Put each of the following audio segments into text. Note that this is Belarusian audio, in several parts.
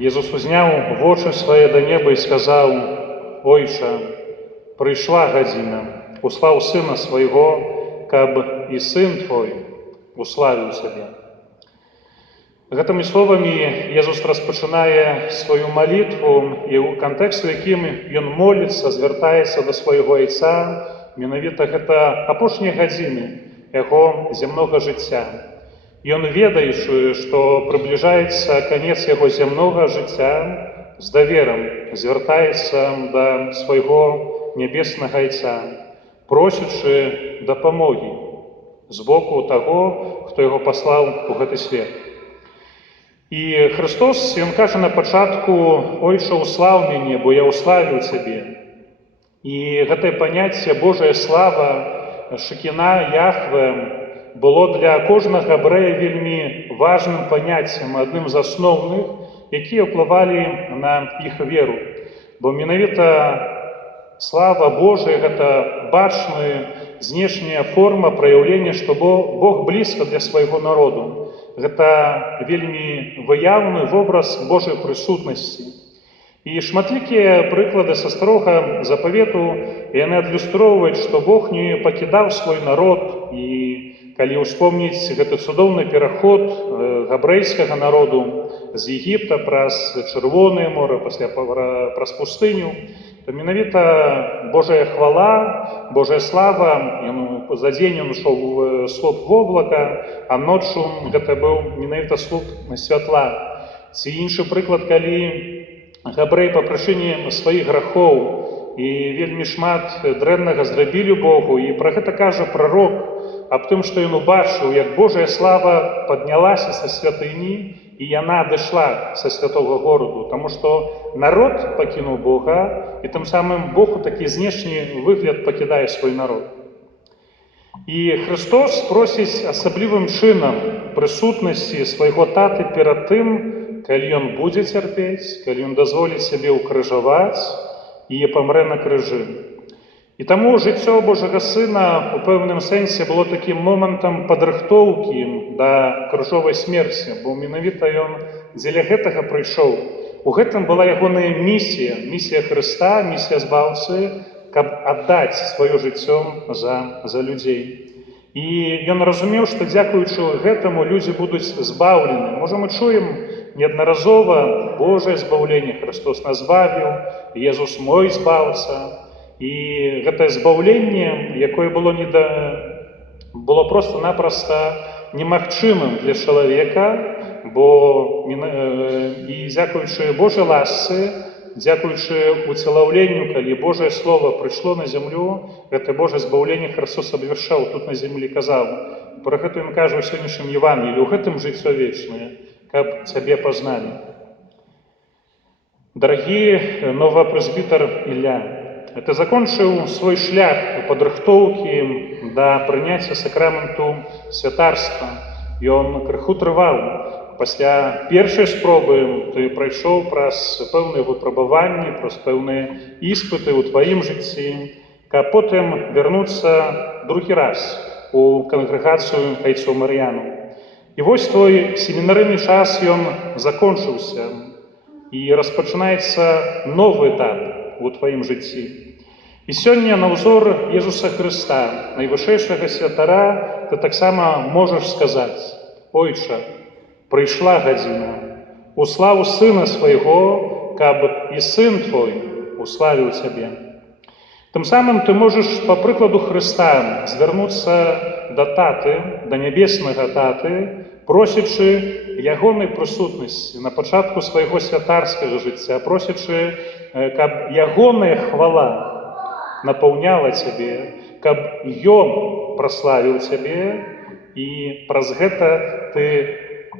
Езус узняў вочы свае да неба і сказаў: «Ойча, прыйшла гадзіна, услаў Сына свайго, каб і Сын Твой уславіў Цябе». Гэтымі словамі Езус распачынае сваю малітву, і ў кантэкст, у якім ён моліцца, звяртаецца да свайго Айца, менавіта гэта апошнія гадзіны яго зямнога жыцця. Ён, ведаючы, што прыбліжаецца канец яго зямнога жыцця, з даверам звяртаецца да свайго нябеснага Айца, просячы дапамогі з боку таго, хто яго паслаў у гэты свет. І Христос, ён кажа на пачатку: «Ойча, услаў мяне, бо я уславіў Цябе». І гэтае паняцце Божая слава, Шекіна, Яхве, было для кожнага габрэя вельмі важным паняццем, адным з асноўных, якія ўплывалі на іх веру. Бо менавіта слава Божая — гэта бачная знешняя форма праяўлення, што Бог блізка для свайго народу. Гэта вельмі выяўны вобраз Божай прысутнасці. І шматлікія прыклады са Старога Запавету яны адлюстроўваюць, што Бог не пакідаў свой народ. І калі ўспомніць гэты цудоўны пераход габрэйскага народу з Егіпта праз Чырвонае мора, пасля праз пустыню, то менавіта Божая хвала, Божая слава, за дзень ён ішоў слуп воблака, а ноччу гэта быў менавіта слуп святла. Ці іншы прыклад, калі габрэі па прычыне сваіх грахоў і вельмі шмат дрэннага зрабілі Богу, і пра гэта кажа прарок, аб тым, што ён убачыў, як Божая слава паднялася са святыні, і яна адышла са святога гораду, таму што народ пакінуў Бога, і тым самым Бог у такі знешні выгляд пакідае свой народ. І Христос просіць асаблівым чынам прысутнасці свайго таты перад тым, калі ён будзе цярпець, калі ён дазволіць сябе ўкрыжаваць і памрэ на крыжы. І таму жыццё Божага Сына у пэўным сэнсе было такім момантам падрыхтоўкі да крыжовай смерці, бо менавіта ён дзеля гэтага прыйшоў. У гэтым была ягоная місія, місія Хрыста, місія збаўцы, каб аддаць сваё жыццё за людзей. І ён разумеў, што дзякуючы гэтаму людзі будуць збаўлены. Можа, мы чуем неаднаразова Божае збаўленне, Христос нас збавіў, Езус мой збаўца. І гэтае збаўленне, якое было проста-напроста немагчымым для чалавека, бо і дзякуючы Божай ласцы, дзякуючы уцелаўленню, калі Божае Слово прыйшло на зямлю, гэта Божае збаўленне Христос абвяшчаў тут на зямлі, казаў. Пра гэта ён кажа ў сённяшнім Евангеліі: «У гэтым жыццё вечнае, каб Цябе пазналі». Дарагі новапрэзбітар Ілля, ты закончыў свой шлях падрыхтоўкі да прыняцця сакраменту святарства. Ён крыху трываў. Пасля першай спробы ты прайшоў праз пэўныя выпрабаванні, праз пэўныя іспыты ў тваім жыцці, каб потым вярнуцца другі раз у кангрэгацыю айцоў Марыяну. І вось твой семінарыйны час ён закончыўся, і распачынаецца новы этап у тваім жыцці. І сёння на ўзор Езуса Хрыста, найвышэйшага святара, ты таксама можаш сказаць: «Ойча, прыйшла гадзіна, услаў Сына свайго, каб і Сын Твой уславіў Цябе». Тым самым ты можаш, па прыкладу Хрыста, звярнуцца да Таты, да нябеснага Таты, просячы ягонай прысутнасці на пачатку свайго святарскага жыцця, просячы, каб ягоная хвала напаўняла цябе, каб ён праславіў цябе, і праз гэта ты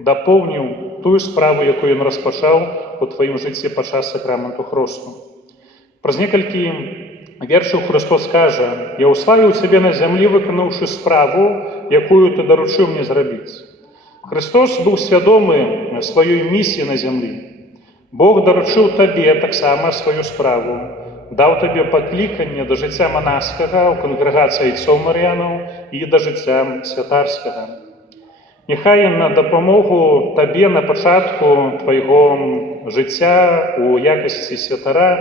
дапоўніў тую справу, якую ён распачаў у тваім жыцці падчас сакраменту хросту. Праз некалькі вершаў Христос кажа: «Я уславіў цябе на зямлі, выканаўшы справу, якую ты даручыў мне зрабіць». Христос быў свядомы сваёй місіі на зямлі. Бог даручыў табе таксама сваю справу, даў табе пакліканне да жыцця манаскага ў кангрэгацыі айцоў Марыянаў і да жыцця святарскага. Няхай на дапамогу табе на пачатку твайго жыцця у якасці святара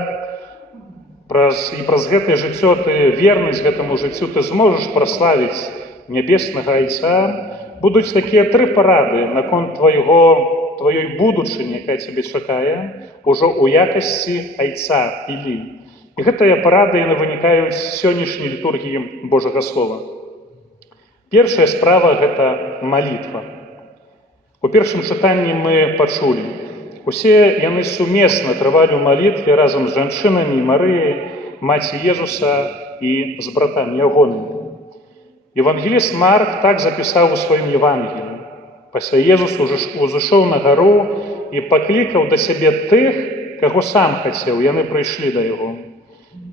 і праз гэтае жыццё ты вернасць гэтаму жыццю ты зможаш праславіць нябеснага Айца, будуць такія 3 парады наконт тваёй будучыні, якая цябе чакае, ужо ў якасці Айца Ілі. І гэтыя парады яны вынікаюць з сённяшняй літургіі Божага Слова. Першая справа – гэта малітва. У першым чытанні мы пачулі. Усе яны сумесна трывалі ў малітве разам з жанчынамі і Марыяй, маці Езуса і з братамі ягонымі. Евангеліст Марк так запісаў у сваім Евангеліі. Пасля Езус узышоў на гару і паклікаў да сябе тых, каго сам хацеў, яны прыйшлі да яго.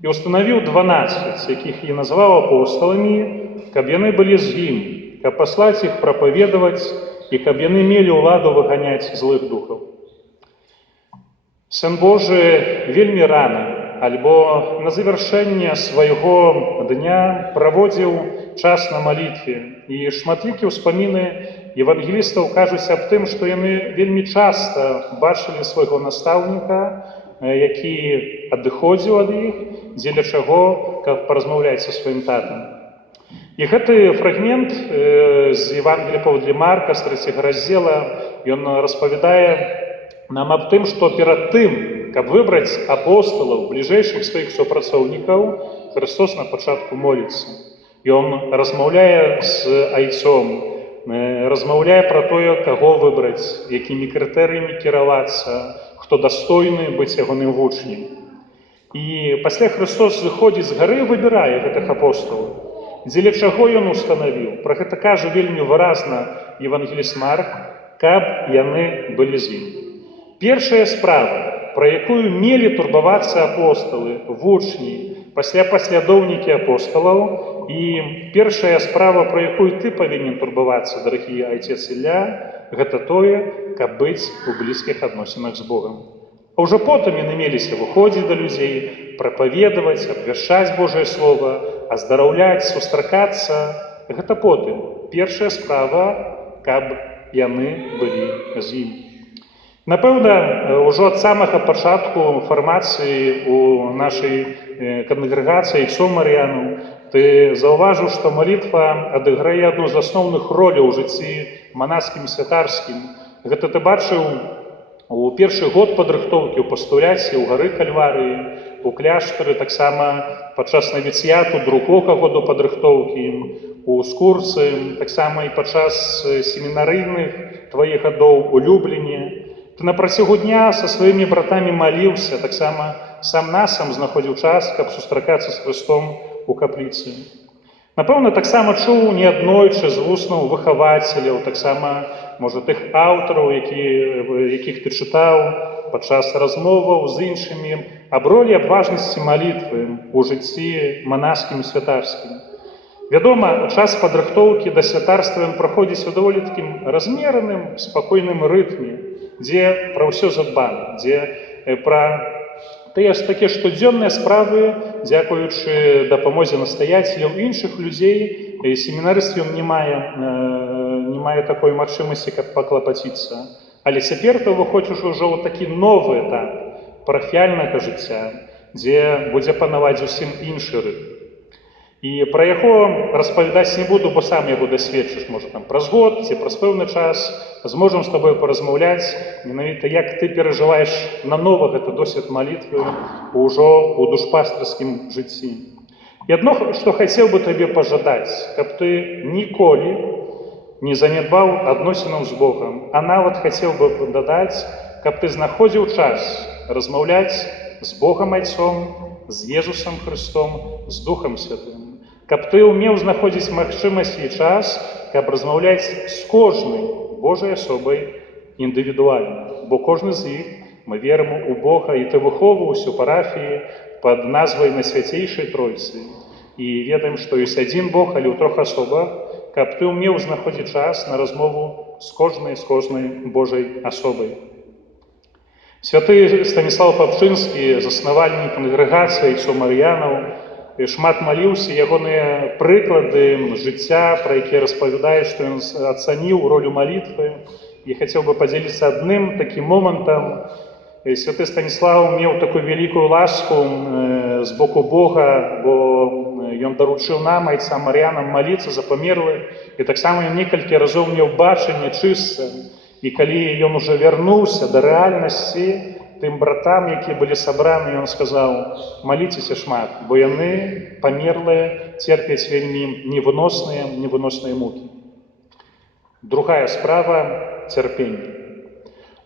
І устанавіў 12, якіх і назваў апосталамі, каб яны былі з ім, каб паслаць іх прапаведаваць і каб яны мелі ўладу выганяць злых духаў. Сын Божы вельмі рана, альбо на завяршэнне свайго дня праводзіў час на малітве. І шматлікія ўспаміны евангелістаў кажуць аб тым, што яны вельмі часта бачылі свайго настаўніка, які адыходзіў ад іх, дзеля чаго, каб паразмаўляць са сваім татам. І гэты фрагмент з Евангелія паводле Марка, з 3 раздзела, ён распавядае нам аб тым, што перад тым, каб выбраць апосталаў, бліжэйшых сваіх супрацоўнікаў, Христос на пачатку моліцца. Ён размаўляе з Айцом, размаўляе пра тое, каго выбраць, якімі крытэрыямі кіравацца, хто дастойны быць ягоным вучнем. І пасля Христос зыходзіць з гары і выбірае гэтых апосталаў. Дзеля чаго ён устанавіў? Пра гэта кажа вельмі выразна евангеліст Марк, каб яны былі з ім. Першая справа, пра якую мелі турбавацца апосталы, вучні, пасля паслядоўнікі апосталаў, і першая справа, пра якую ты павінен турбавацца, дарагі айцец Ілля, гэта тое, каб быць у блізкіх адносінах з Богам. А ўжо потым яны меліся выходзіць да людзей, прапаведаваць, абвяшчаць Божае Слова, аздараўляць, сустракацца. Гэта потым. Першая справа, каб яны былі з ім. Напэўна, ўжо ад самага пачатку фармацыі у нашай кангрэгацыі Айцом Марыяну ты заўважыў, што малітва адыграе адну з асноўных роляў у жыцці манаскім і святарскім. Гэта ты бачыў у першы год падрыхтоўкі ў пастуляце, у гары Кальварыі, у кляштары, таксама падчас навіцыяту другога году падрыхтоўкі, у Скурцы, таксама і падчас семінарыйных тваіх гадоў у Любліне. Ты на працягу дня са сваімі братамі маліўся, таксама сам-насам знаходзіў час, каб сустракацца з Христом у капліцы. Напэўна, таксама чуў неаднойчы з вуснаў выхавацеляў, таксама, можа, тых аўтараў, якіх ты чытаў падчас размоваў з іншымі, аб ролі, аб важнасці малітвы ў жыцці манаскім і святарскім. Вядома, час падрыхтоўкі да святарства ён праходзіць у даволі такім размераным, спакойным рытме, дзе пра ўсё задбана, дзе пра тыя ж такія штодзённыя справы, дзякуючы дапамозе настаяцеляў іншых людзей, семінарыст ён не мае такой магчымасці, каб паклапаціцца. Але цяпер ты выходзіш ужо ў такі новы этап парафіяльнага жыцця, дзе будзе панаваць зусім іншы рытм. І пра яго распавядаць не буду, бо сам яго дасведчыш, можа, там праз год ці праз пэўны час. Зможам з табой паразмаўляць менавіта, як ты перажываеш нанова гэты досвед малітвы ўжо ў душпастырскім жыцці. І адно, што хацеў бы табе пажадаць, каб ты ніколі не занядбаў адносінаў з Богам, а нават хацеў бы дадаць, каб ты знаходзіў час размаўляць з Богам Айцом, з Езусам Христом, з Духам Святым. Каб ты ўмеў знаходзіць магчымасць і час, каб размаўляць з кожнай Божай асобай індывідуальна. Бо кожны з іх, мы верым у Бога, і ты выхоўваўся ў парафіі пад назвай Найсвяцейшай Тройцы. І ведаем, што ёсць адзін Бог, але ў 3 асобах, каб ты ўмеў знаходзіць час на размову з кожнай Божай асобай. Святы Станіслаў Папчынскі, заснавальнік кангрэгацыі Айцоў Марыянаў, шмат маліўся, ягоныя прыклады жыцця, пра якія распавядае, што ён ацаніў ролю малітвы. І хацеў бы падзеліцца адным такім момантам. Святы Станіслаў меў такую вялікую ласку з боку Бога, бо ён даручыў нам, айцам Мар'янам, маліцца за памерлых, і таксама ён некалькі разоў меў бачанне чыстае. І калі ён ужо вярнуўся да рэальнасці, тым братам, якія былі сабраны, ён сказаў: маліцеся шмат, бо яны, памерлыя, церпяць вельмі невыносныя мукі. Другая справа – цярпенне.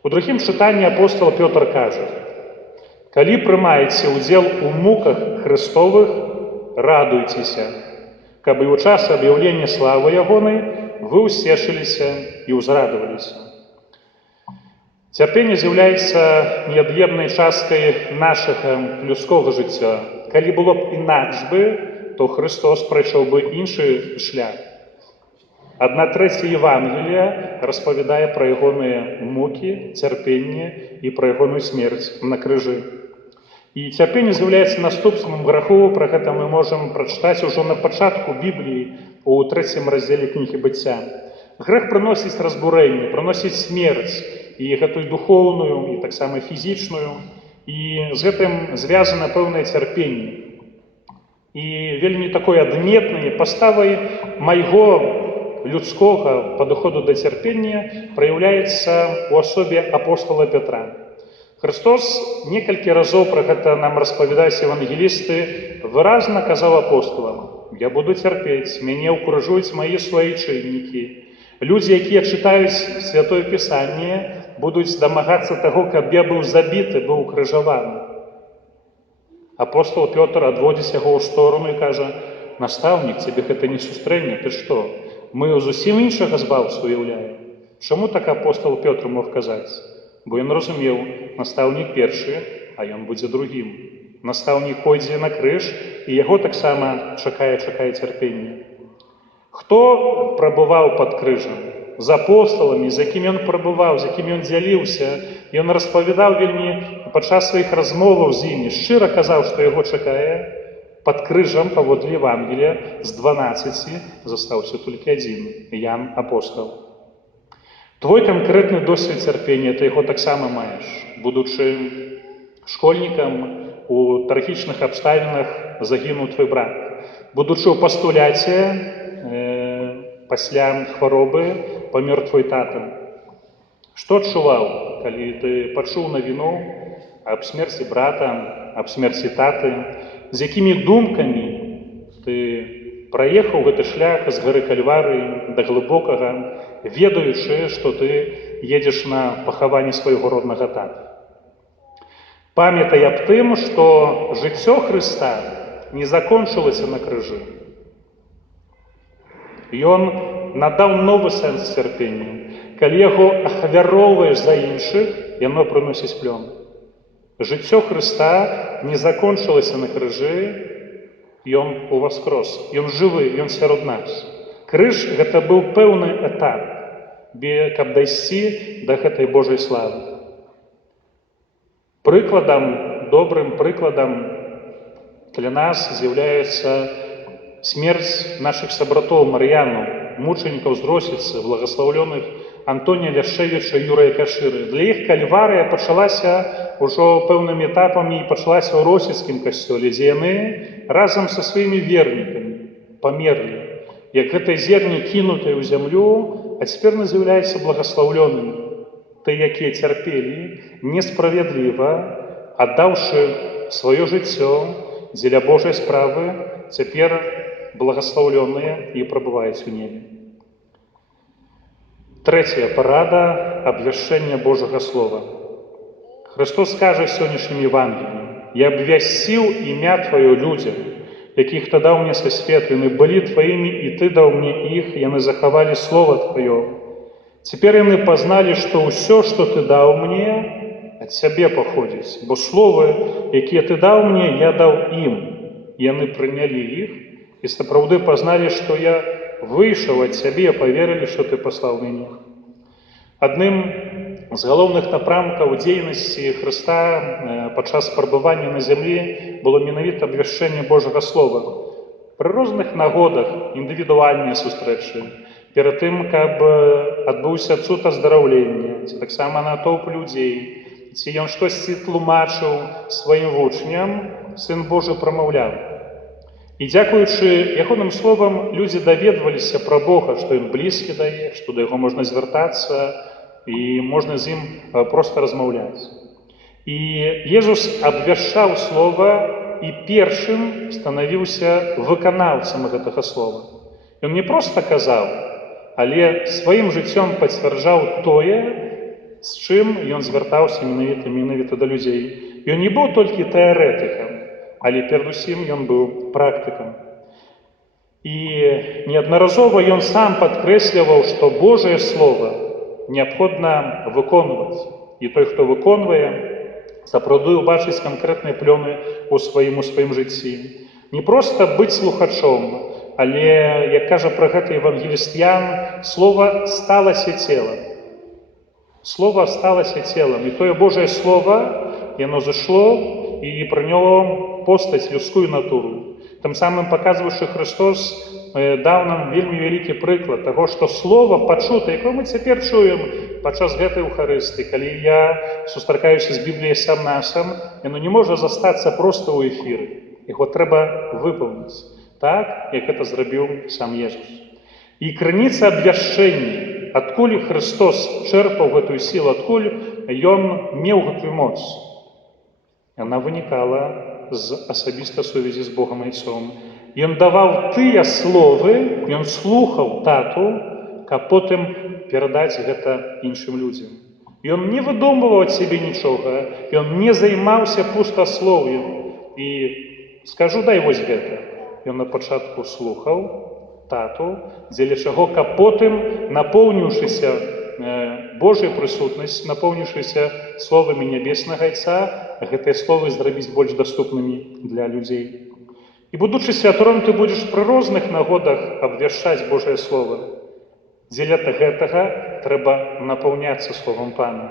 У другім чытанні апостол Пётр кажа: «Калі прымаеце ўдзел у муках Христовых, радуйцеся, каб і ў час аб'яўлення славы ягонай вы ўсцешыліся і ўзрадаваліся». Цярпенне з'яўляецца неад'емнай часткай нашага людскога жыцця. Калі было б інакш бы, то Христос прайшоў бы іншы шлях. 1/3 Євангелія распавядае пра ягоныя мукі, цярпенне і пра ягоную смерць на крыжы. І цярпенне з'яўляецца наступствам граху, пра гэта мы можам прачытаць ужо на пачатку Бібліі у 3 раздзеле кнігі Быцця. Грэх прыносіць разбурэнне, прыносіць смерць, і гэтую духоўную, і таксама фізічную, і з гэтым звязана пэўнае цярпенне. І вельмі такой адметнай паставай майго людскога падыходу да цярпення праяўляецца ў асобе апостола Петра. Христос некалькі разоў пра гэта нам распавядаюць евангелісты, выразна казаў апостолам: «Я буду цярпець, мяне ўкрыжуюць мае суайчыннікі. Людзі, якія чытаюць Святое Пісанне, будуць дамагацца таго, каб я быў забіты, быў укрыжаваны». Апостол Пётр адводзіць яго ў сторону і кажа: «Настаўнік, цябе гэта не сустрэне, ты што? Мы зусім іншага збаўцу уяўляем». Чаму так апостол Пётр мог казаць? Бо ён разумеў, настаўнік першы, а ён будзе другім. Настаўнік пойдзе на крыж, і яго таксама чакае цярпенне. Хто прабываў пад крыжам? З апосталамі, з якімі ён прабываў, з якімі ён дзяліўся. Ён распавядаў вельмі падчас сваіх размоваў з імі, шчыра казаў, што яго чакае. Пад крыжам, паводле Евангелія, з 12 застаўся толькі адзін – Ян апостал. Твой канкрэтны досвед цярпення, ты яго таксама маеш. Будучы школьнікам, у трагічных абставінах загінуў твой брат. Будучы ў пастуляце, пасля хваробы памёр твой тата. Што адчуваў, калі ты пачуў навіну аб смерці брата, аб смерці таты? З якімі думкамі ты праехаў гэты шлях з гары Кальварыі да глыбокага, ведаючы, што ты едзеш на пахаванне свайго роднага тата? Памятай аб тым, што жыццё Хрыста не закончылася на крыжы. Ён надаў новы сэнс цярпенню. Калі яго ахвяроўваеш за іншых, яно прыносіць плён. Жыццё Хрыста не закончылася на крыжы, ён уваскрос, ён жывы, ён сярод нас. Крыж – гэта быў пэўны этап, каб дайсці да гэтай Божай славы. Прыкладам, добрым прыкладам для нас з'яўляецца смерць нашых сабратоў Мар'яну, мучанікаў з Росіцы, благаслаўлёных Антонія Ляшчэвіча, Юрыя Кашыры. Для іх Кальварыя пачалася ўжо пэўнымі этапамі і пачалася ў Росіцкім касцёле, дзе яны разам са сваімі вернікамі памерлі. Як гэтай зерні кінутай у зямлю, а цяпер з'яўляюцца благаслаўлёнымі. Ты, якія цярпелі несправядліва, аддаўшы сваё жыццё дзеля Божай справы, цяпер благаслаўлёныя і прабываюць у небе. Трэцяя парада – абвяшчэнне Божага Слова. Христос кажа сённяшнім Евангеліем: «Я абвясціў імя Тваё людзям, якіх Ты даў мне са свету, яны былі Тваімі, і Ты даў мне іх, яны захавалі Слова Тваё. Цяпер яны пазналі, што ўсё, што Ты даў мне, ад Цябе паходзіць, бо словы, якія Ты даў мне, я даў ім. Яны прынялі іх і сапраўды пазналі, што я выйшаў ад Цябе, паверылі, што Ты паслаў мяне». Адным З галоўных напрамкаў дзейнасці Хрыста падчас прабывання на зямлі было менавіта абвяшчэнне Божага Слова. Пры розных нагодах індывідуальныя сустрэчы, перад тым, каб адбыўся цуд аздараўлення, ці таксама натоўп людзей, ці ён штосьці тлумачыў сваім вучням, Сын Божы прамаўляў. І дзякуючы ягоным словам людзі даведваліся пра Бога, што ён блізкі да іх, што да яго можна звяртацца, і можна з ім проста размаўляць. І Езус абвяшчаў слова і першым станавіўся выканаўцам гэтага слова. Ён не проста казаў, але сваім жыццём пацвярджаў тое, з чым ён звяртаўся менавіта да людзей. Ён не быў толькі тэарэтыкам, але перадусім ён быў практыкам. І неаднаразова ён сам падкрэсліваў, што Божае Слова неабходна выконваць. І той, хто выконвае, сапраўды ўбачыць канкрэтныя плёны ў сваім жыцці. Не проста быць слухачом, але, як кажа пра гэта евангеліст Ян, слова сталася целам. Слова сталася целам. І тое Божае Слова, яно зышло і прыняло постаць, людскую натуру. Тым самым паказваючы, Христос даў нам вельмі вялікі прыклад таго, што слова пачутае, якое мы цяпер чуем падчас гэтай Еўхарыстыі, калі я сустракаюся з Бібліяй сам на сам, яно не можа застацца проста ў эфіры. Яго трэба выпаўніць, так, як гэта зрабіў сам Езус. І крыніца абвяшчэння, адкуль Христос чэрпаў гэтую сілу, адкуль ён меў гэтую моц, яна вынікала з асабістай сувязі з Богам Айцом. Ён даваў тыя словы, ён слухаў тату, каб потым перадаць гэта іншым людзям. Ён не выдумваў ад сябе нічога, ён не займаўся пустаслоўем. І скажу, дай вось гэта. Ён на пачатку слухаў тату, дзеля чаго, каб потым, напоўніўшыся Божай прысутнасць, напоўніўшыся словамі нябеснага Айца, гэтыя словы зрабіць больш даступнымі для людзей. І будучы святаром, ты будзеш пры розных нагодах абвяшчаць Божае Слова. Дзеля гэтага трэба напаўняцца Словам Пана.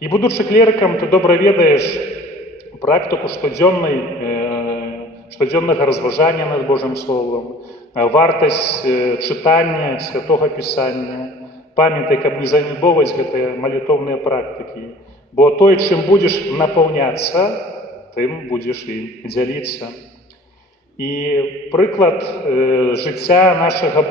І будучы клерыкам, ты добра ведаеш практыку штодзённага разважання над Божым Словам, вартасць чытання Святога Пісання. Памятай, каб не занядбоўваць гэтыя малітоўныя практыкі. Бо той, чым будзеш напаўняцца, тым будзеш і дзяліцца. І прыклад жыцця нашага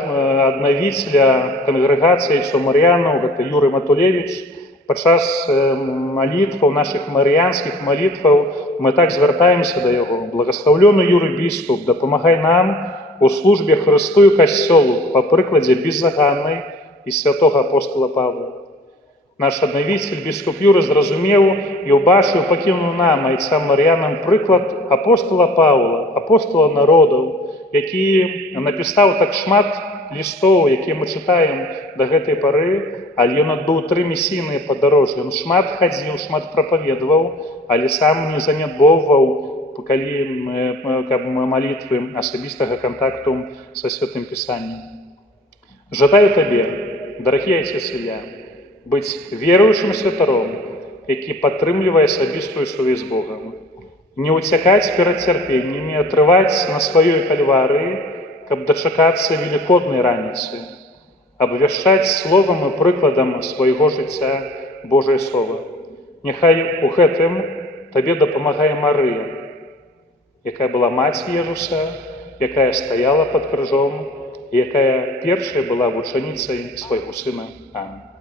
аднавіцеля кангрэгацыі Мар'янаў, гэта Юрый Матулевіч, падчас малітваў, нашых мар'янскіх малітваў, мы так звяртаемся да яго. Благаслаўлёны Юрый біскуп, дапамагай нам у службе Хрысту і Касцёлу па прыкладзе беззаганнай і святога апостола Павла. Наш аднавіцель, біскуп Юры, зразумеў і ўбачыў, пакінуў нам, айцам Мар'янам, прыклад апостола Павла, апостола народаў, які напісаў так шмат лістоў, якія мы чытаем да гэтай пары, але ён адбыў 3 місійныя падарожжы. Ён шмат хадзіў, шмат прапаведаваў, але сам не занядбоўваў, каб малітвы асабістага кантакту са Святым Пісаннем. Жадаю табе, дарагі айцец Ілля, быць веруючым святаром, які падтрымлівае асабістую сувязь з Богам. Не ўцякаць перад цярпеннямі, а трываць на сваёй кальварыі, каб дачакацца велікоднай раніцы, абвяшчаць словам і прыкладам свайго жыцця Божае Слова. Няхай у гэтым табе дапамагае Марыя, якая была маці Езуса, якая стаяла пад крыжом, і якая першая была вучаніцай свайго сына. Амінь.